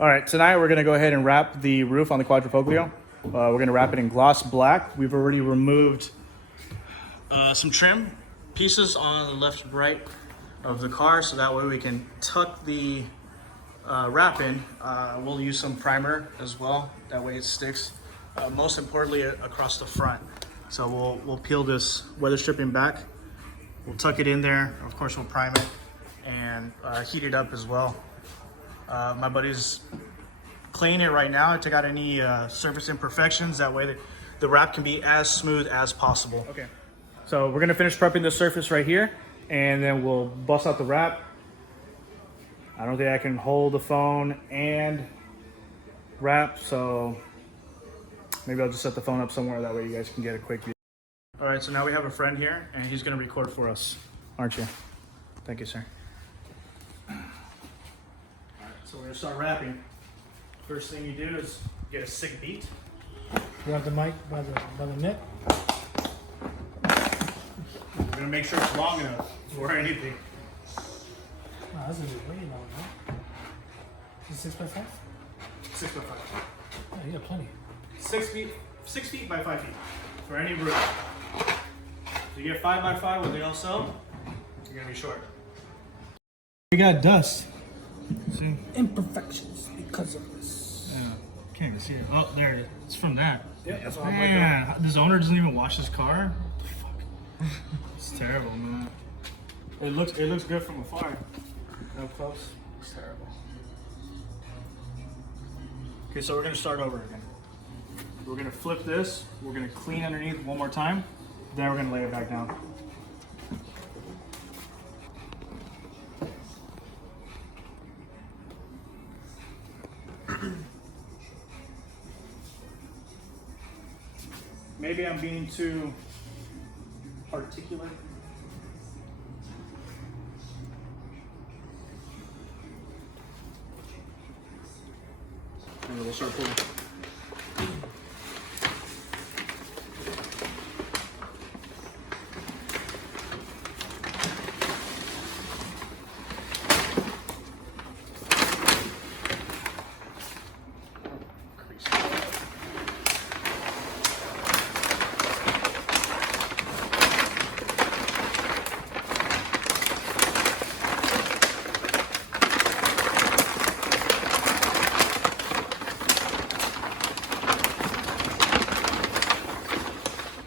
All right, tonight we're gonna go ahead and wrap the roof on the Quadrifoglio. We're gonna wrap it in gloss black. We've already removed some trim pieces on the left and right of the car, so that way we can tuck the wrap in. We'll use some primer as well, that way it sticks. Most importantly, across the front. So we'll peel this weather stripping back. We'll tuck it in there. Of course, we'll prime it and heat it up as well. My buddy's cleaning it right now to take out any surface imperfections. That way the wrap can be as smooth as possible. Okay. So we're gonna finish prepping the surface right here, and then we'll bust out the wrap. I don't think I can hold the phone and wrap, so maybe I'll just set the phone up somewhere, that way you guys can get a quick view. All right, so now we have a friend here, and he's gonna record for us, aren't you? Thank you, sir. All right, so we're gonna start wrapping. First thing you do is get a sick beat. Grab the mic by the neck. We're gonna make sure it's long enough for anything. Wow, that's a bit way long, huh? Is it 6x5? 6 by 5. Oh, you got plenty. 6 feet by 5 feet for any roof. If you get 5 by 5 with the LSL, you're gonna be short. We got dust. See? Imperfections because of this. Yeah, can't even see it. Oh, there it is. It's from that. Yeah, that's all. Man, this owner doesn't even wash his car. What the fuck? It's terrible, man. It looks good from afar. Up close, it's terrible. Okay, so we're gonna start over again. We're gonna flip this. We're gonna clean underneath one more time. Then we're gonna lay it back down. Maybe I'm being too articulate. And we'll start pulling.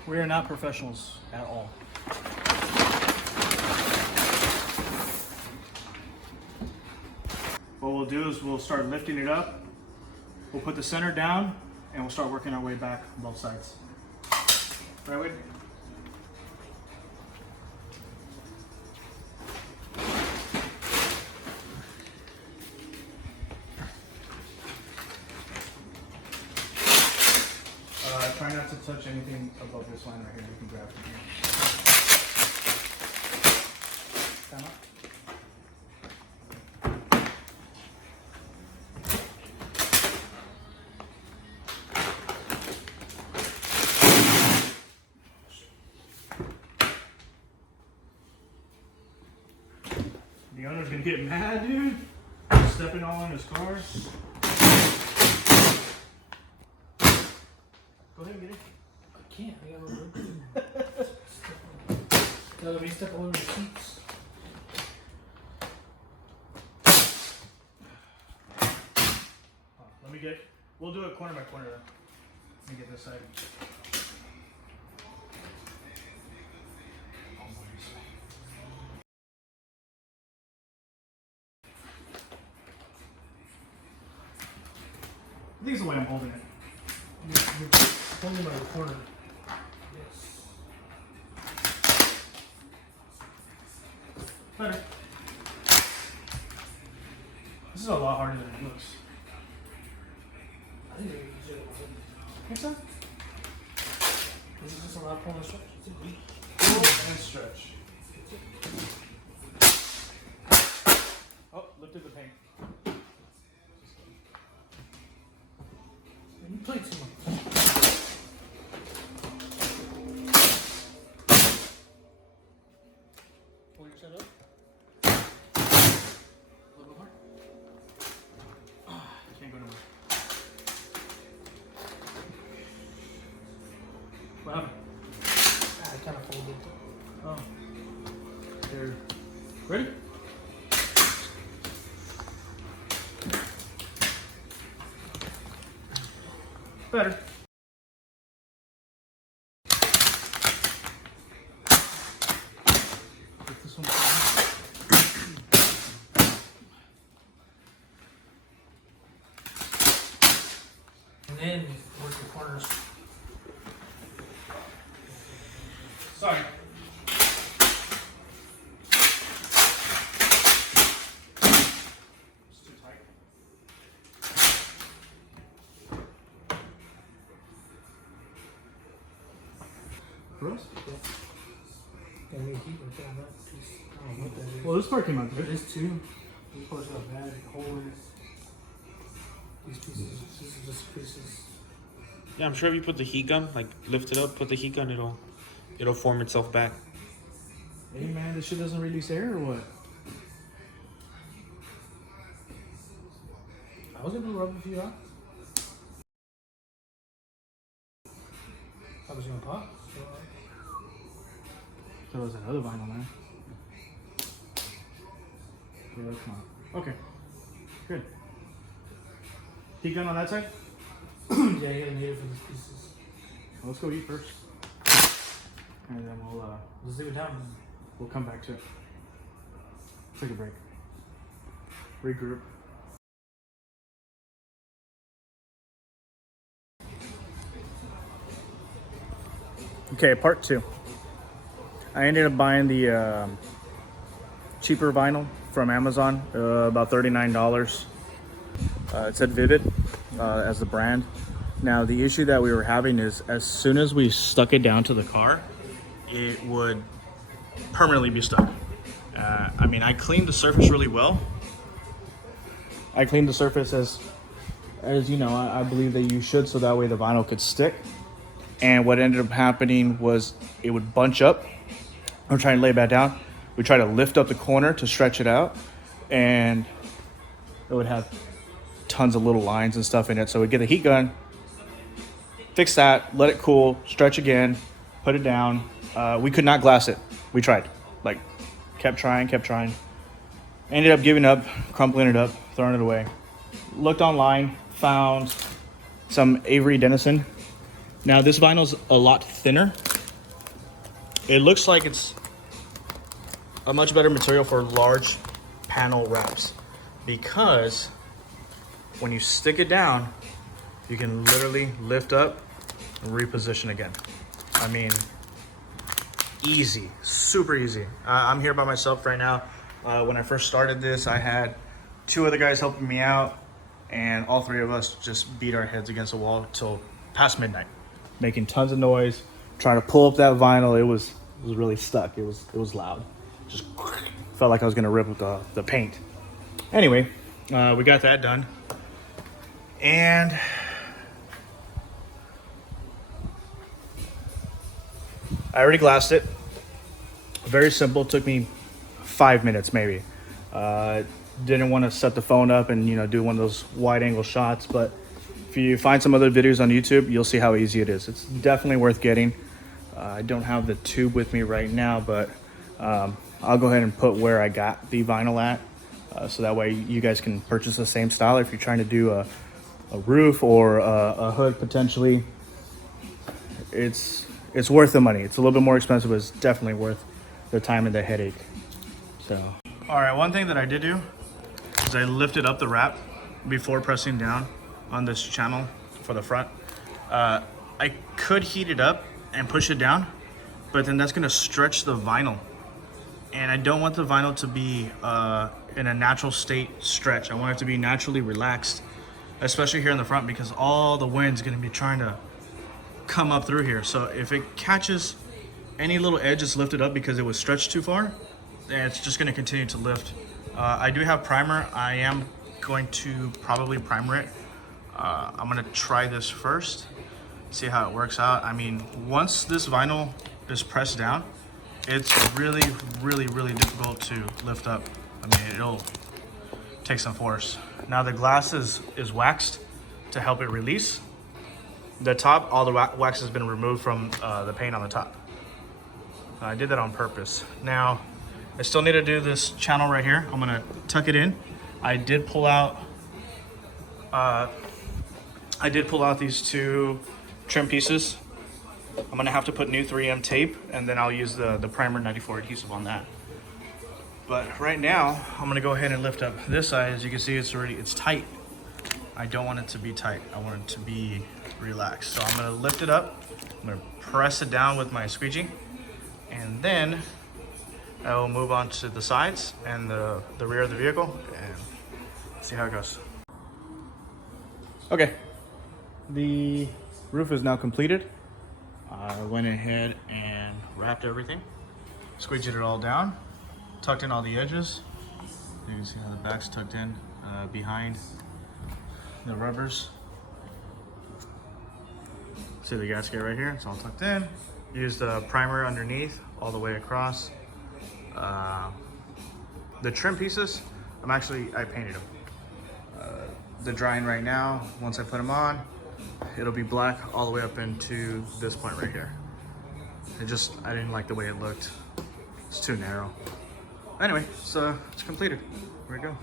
We are not professionals at all. What we'll do is we'll start lifting it up. We'll put the center down and we'll start working our way back on both sides. Right, Wade? Try not to touch anything above this line right here. You can grab from here. Stand up. The owner's gonna get mad, dude. Stepping all on his car. Go ahead and get it. I can't. I got a little Let me step over the seats. Let me get. We'll do it corner by corner then. Let me get this side. I think it's the way I'm holding it. You're holding by the corner. Yes. Better. This is a lot harder than it looks. I think you're easier than holding. Think so? This is just a lot of pull and stretch. It's a beat. Pull and stretch. Oh, lifted the paint. You played too much. Pull your set up. A little bit more. Can't folded. Oh. Here. Ready? Better. Get this one down. And then work the corners. Sorry. It's too tight. For us? And we keep it down that piece. I don't know what that is. Well, this part came out good. This too. This part's got bad holes. These pieces, this is just pieces. Yeah, I'm sure if you put the heat gun, like lift it up, put the heat gun, it'll form itself back. Hey man, this shit doesn't release air or what? I was gonna rub a few out. I was gonna pop. So, There was another vinyl there. Yeah, that's not. Okay. Good. Heat gun on that side? yeah, you gotta need it for these pieces. Well, let's go eat first. And then Let's leave it down. we'll come back to it. Take a break. Regroup. Okay, part 2. I ended up buying the cheaper vinyl from Amazon, about $39. It said Vivid as the brand. Now the issue that we were having is as soon as we stuck it down to the car, it would permanently be stuck. I mean, I cleaned the surface really well. I cleaned the surface as you know, I believe that you should, so that way the vinyl could stick. And what ended up happening was it would bunch up. I'm trying to lay it back down. We try to lift up the corner to stretch it out, and it would have tons of little lines and stuff in it. So we'd get the heat gun, fix that, let it cool, stretch again, put it down. We could not glass it. We tried, like, kept trying. Ended up giving up, crumpling it up, throwing it away. Looked online, found some Avery Dennison. Now this vinyl's a lot thinner. It looks like it's a much better material for large panel wraps because when you stick it down, you can literally lift up and reposition again. I mean, easy, super easy. I'm here by myself right now. When I first started this, I had 2 other guys helping me out, and all 3 of us just beat our heads against the wall till past midnight, making tons of noise, trying to pull up that vinyl. It was really stuck. It was loud. Just felt like I was gonna rip the paint. Anyway, we got that done, and I already glassed it. Very simple. Took me 5 minutes maybe. Didn't want to set the phone up and do one of those wide angle shots, but if you find some other videos on YouTube, you'll see how easy it is. It's definitely worth getting. I don't have the tube with me right now, but I'll go ahead and put where I got the vinyl at, so that way you guys can purchase the same style if you're trying to do a roof or a hood potentially. It's worth the money. It's a little bit more expensive, but it's definitely worth the time and the headache. So, all right, one thing that I did do is I lifted up the wrap before pressing down on this channel for the front. I could heat it up and push it down, but then that's gonna stretch the vinyl. And I don't want the vinyl to be in a natural state stretch. I want it to be naturally relaxed, especially here in the front, because all the wind's gonna be trying to come up through here. So if it catches any little edge that's lifted up because it was stretched too far, then it's just gonna continue to lift. I do have primer. I am going to probably primer it. I'm gonna try this first, see how it works out. I mean, once this vinyl is pressed down, it's really difficult to lift up. I mean, it'll take some force. Now the glass is waxed to help it release. The top, all the wax has been removed from the paint on the top. I did that on purpose. Now, I still need to do this channel right here. I'm gonna tuck it in. I did pull out these two trim pieces. I'm gonna have to put new 3M tape, and then I'll use the Primer 94 adhesive on that. But right now, I'm gonna go ahead and lift up this side. As you can see, it's tight. I don't want it to be tight. I want it to be relaxed. So I'm gonna lift it up. I'm gonna press it down with my squeegee, and then I will move on to the sides and the rear of the vehicle and see how it goes. Okay, the roof is now completed. I went ahead and wrapped everything, squeegeed it all down, tucked in all the edges. You can see how the back's tucked in behind the rubbers. See the gasket right here, it's all tucked in. Used the primer underneath all the way across. The trim pieces, I painted them. They're drying right now. Once I put them on, it'll be black all the way up into this point right here. I didn't like the way it looked. It's too narrow. Anyway, so it's completed. Here we go.